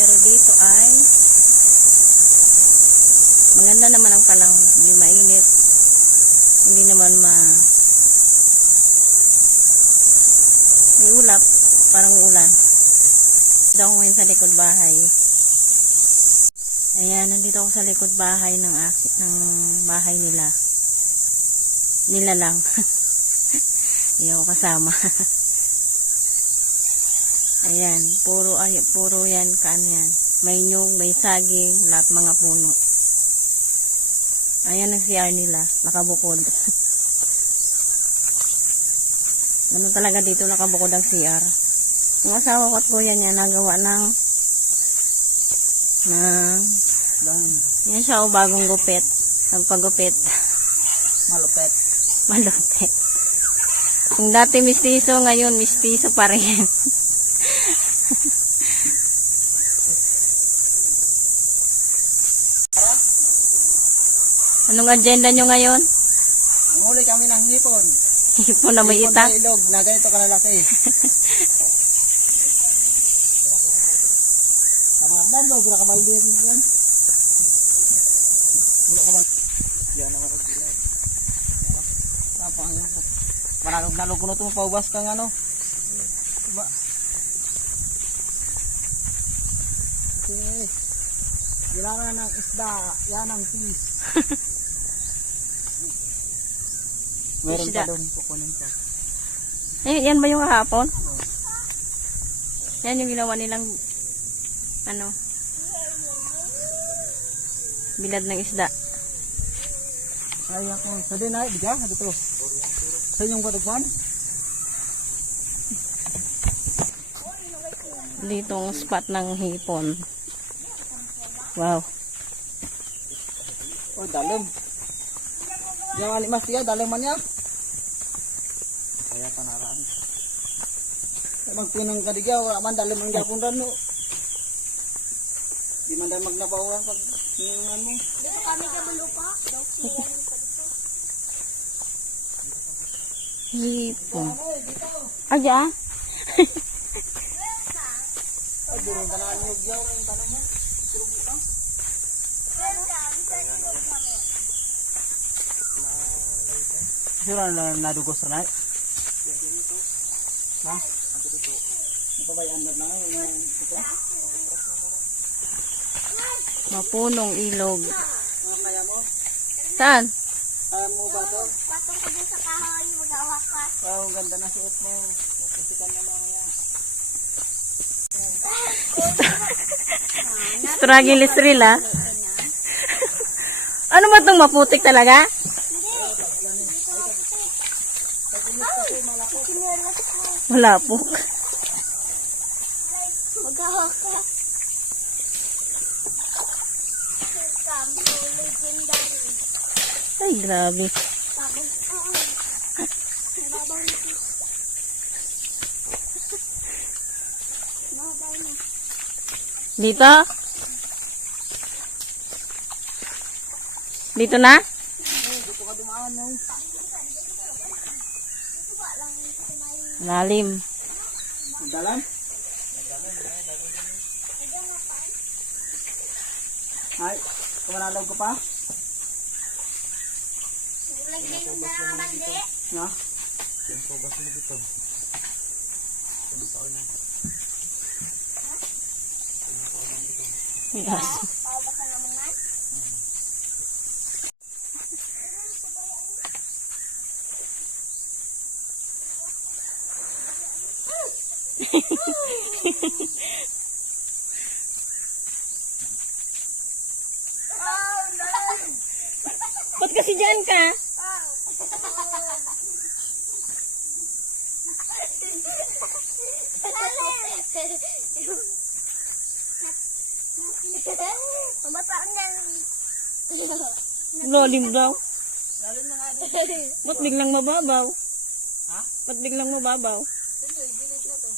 Pero dito ay maganda naman ang panahon. Hindi mainit. Hindi naman may ulap. Parang ulan. Dito ako ngayon sa likod bahay. Ayan, nandito ako sa likod bahay ng bahay nila. Nila lang. Hindi ako kasama. Ayan, puro yan, yan. May nyug, may saging, lahat mga puno. Ayan ang CR nila, nakabukod. Ano talaga dito nakabukod ang CR. Yung asawa ko at kuya niya nagawa ng yan siya o bagong gupit. Nagpagupit. Malupet. Malupit. Kung dati mistiso, ngayon mistiso pa rin. Anong agenda nyo ngayon? Muli kami ng hipon. Hipon na may Hipon itak. na ilog na ganito kalalaki. Tama mo, wala ka maldiyan yan. Wala ka maldiyan. Yan naman ang gilay. Manalog-nalog ko na ito, paubas kang ano. Diba? Okay. Kailangan ng isda, yan ang fish. Meron Isda. pa doon, kukunin ko. Eh, yan ba yung kahapon? Yan yung ginawa nilang bilad ng isda. Ay ako, sa din ay, biga, dito. Sa inyong katagpan? Dito ang spot ng hipon. Wow. Oh, dalim. Yung alimas siya, dalim man niya. Kaya panaraan. Magpinong kadigyaw, wala man dalim ang yapon rin, no. Di man dahil magnabawa pag sinungan mo. Dito kami kabulo pa. Hipon. Aja. Ay, durong ka na ang yugyaw ng tanong mo. Turog ito. Sira na nadugos na. Ha? Ito ba yung na ngayon? Mapunong ilog. Kaya mo? Saan? Kaya mo ba ito? Patong ko dun sa kahoy, magawa ka. Wow, ganda na suot mo. Kusikan na mamaya. Struggle is real, ah. Ano ba itong maputik talaga? Malapok. Magawa ka. Kampo, legendary. Ay, grabe. Tapos, nababaw na. Nababaw na. Dito? Dito na? Dito ka dumaan no? Lalim. Dalam? Ay, kumanalaw ko pa? Lagyan mo na lang bandi. Na? May aso. Paubasa naman na. Ba't kasi dyan ka? Mabataan yan. Lalim daw. Lalim na nga Ba't biglang mababaw? Ha? Ba't biglang mababaw? Ito, gilid na to.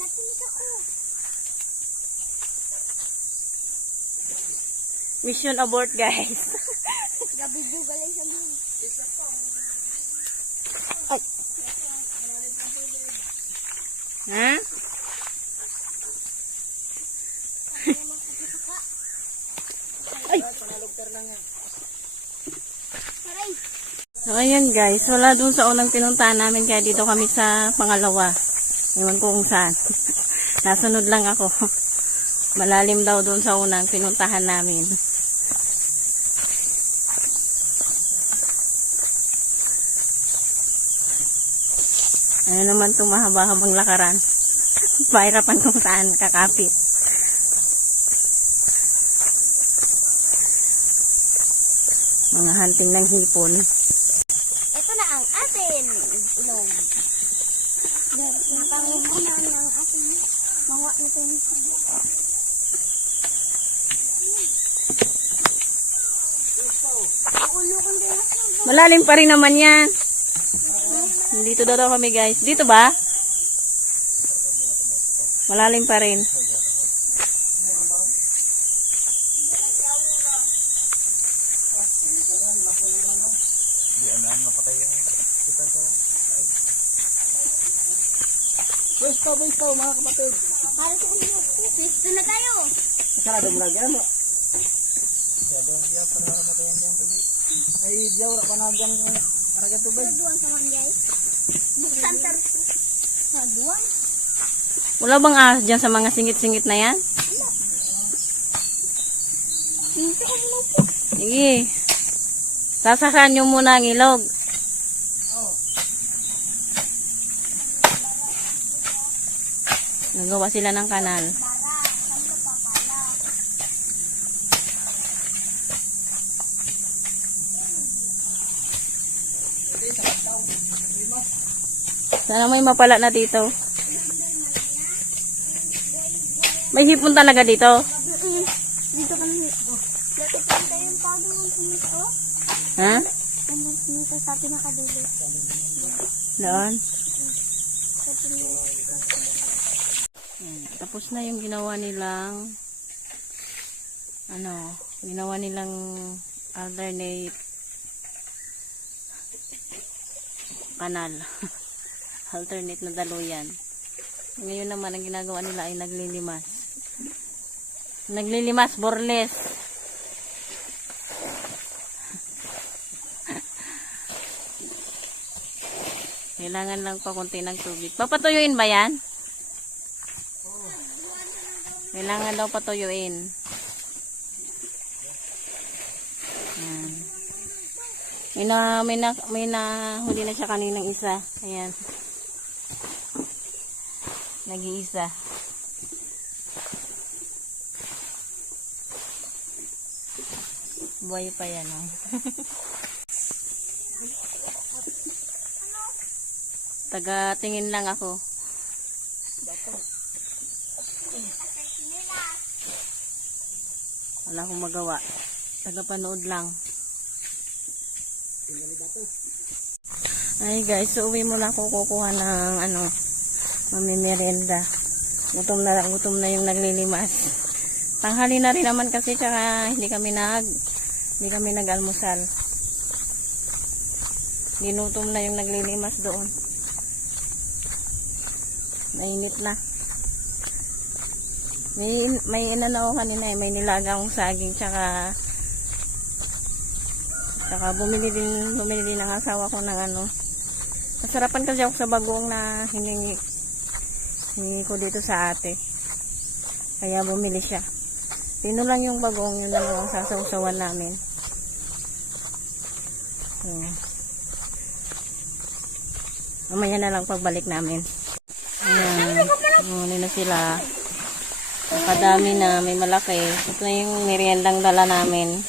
Natinig ako. Mission abort, guys. Gabubugal lang siya mo. Ay. Ha? So, ayan guys. Wala dun sa unang pinuntahan namin. Kaya dito kami sa pangalawa. Ewan ko kung saan. Nasunod lang ako. Malalim daw dun sa unang pinuntahan namin. Ano naman itong mahaba-habang lakaran. Pahirapan kung saan kakapit. Mga hunting ng hipon. Ito na ang atin. Ilong. Napanguha na ang atin. Mawa na ito. Malalim pa rin naman yan. Dito daw kami guys. Dito ba? Malalim pa rin. Pwesto, mga kapatid. Para sa ulo. Pwesto na tayo. Sarado mo lang yan. Ay, diyaw, pa na dyan. Para ka tubig. Saduan sa manggay. Buksan sa saduan. Wala bang ahas dyan sa mga singit-singit na yan? Hindi ko mo. Sige. Sasakan nyo muna ang ilog. Nagawa sila ng kanal. Sana may mapala na dito. May hipon talaga dito. Dito kami. Dito tayo yung pagawang sumito. Ha? Dito sa pinakadulo. Doon. Yan. Tapos na yung ginawa nilang alternate kanal. Alternate na daluyan. Ngayon naman ang ginagawa nila ay naglilimas. Naglilimas, borles. Kailangan lang pa konti ng tubig. Papatuyuin ba yan? Kailangan daw patuyuin. May huli na siya kaninang isa. Ayan. Nag-iisa. Buhay pa yan, oh. Taga-tingin lang ako. Wala akong magawa. Taga-panood lang. Ay guys, so uwi muna ako kukuha ng mamimerienda. Gutom na yung naglilimas. Tanghali na rin naman kasi tsaka hindi kami nag-almusal. Ginutom na yung naglilimas doon. Mainit na. May inanaw kanina may nilagang saging tsaka bumili din ng asawa ko ng Nasarapan kasi ako sa bagoong na hiningi ko dito sa ate. Kaya bumili siya. Pino lang yung bagoong yun lang ang sasawsawan namin. So, mamaya na lang pagbalik namin. Ayan. Muna na sila. Kadami na, may malaki. Ito na yung meriendang dala namin.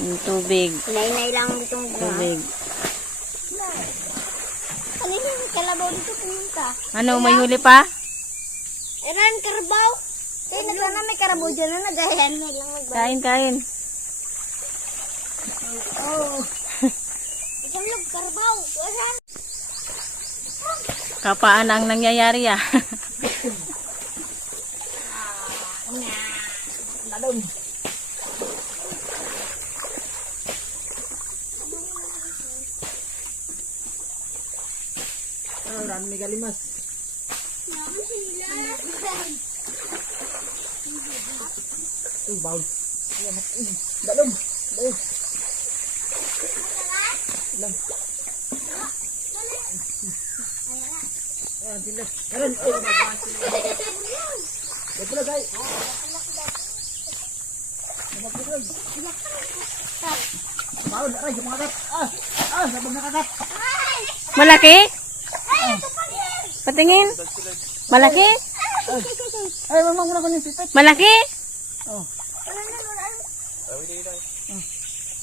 Yung tubig. Nay lang ditong Tubig. Kanina may kalabaw dito pumunta. Ano, may huli pa? Eran, karabaw. Sana may karabaw dyan na nagayan. Kain. Oh. Isang log, karabaw. Eran. Kapaan ang nangyayari ah. Ladom. Rami may galimas. Baul. Dalom. lang. Ayan, sila. Ayan, ay. Ito lang, ay. Magpapagod. Bawal, aray, kumakagat. Sabag nakagat. Malaki? Patingin. Malaki? Ay, mamang muna ko yung sipit. Malaki? Oh.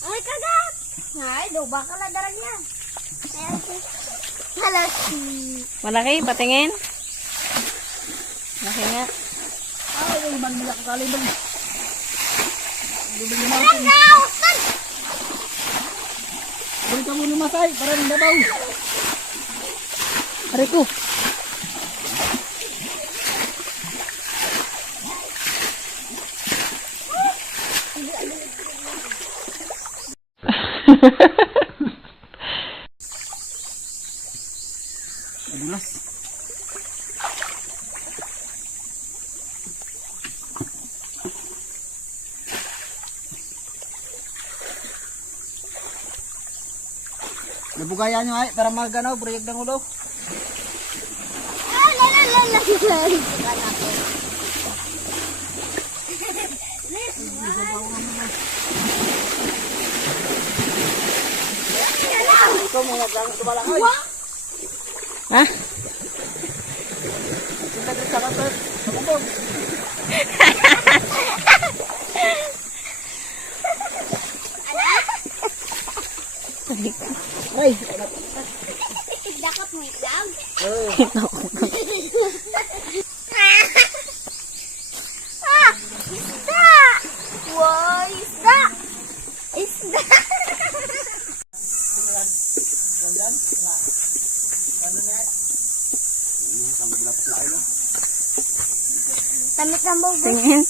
Ay, kagat! Ay, do, baka na darag yan. Halaki. Malaki? Patingin. Malaki nga. Ay, yung manila ko kalibang. Nagaw! Balik ka muna masay, para rin dabaw. Aray ko. Adulas. Nabugayan nyo ay, para maganaw, proyek ng ulo. Ah, lalalala. Ikaw may naglang tumalakay. Ha? Sila din sa kapit. Nakubog. Ay, Dakot mo itlog. Ah, isda! Wow, isda! Isda! Tamit ng bubo. Tingin.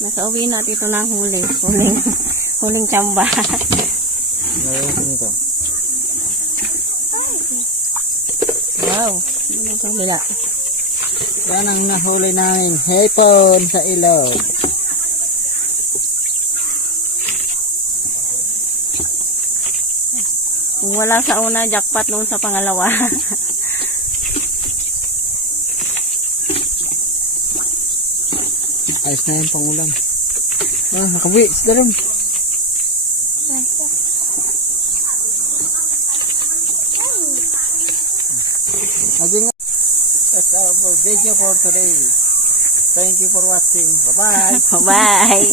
Nasa uwi natin ito ng huli. Huling tsamba. Mayroon ito. Wow. Ano ang kabila? Yan ang nahuli namin. Hipon sa ilog. Kung wala sa una, jackpot doon sa pangalawa. Ayos na yung pangulam. Nakabuwi. Isda rin. That's our video for today. Thank you for watching. Bye-bye. Bye.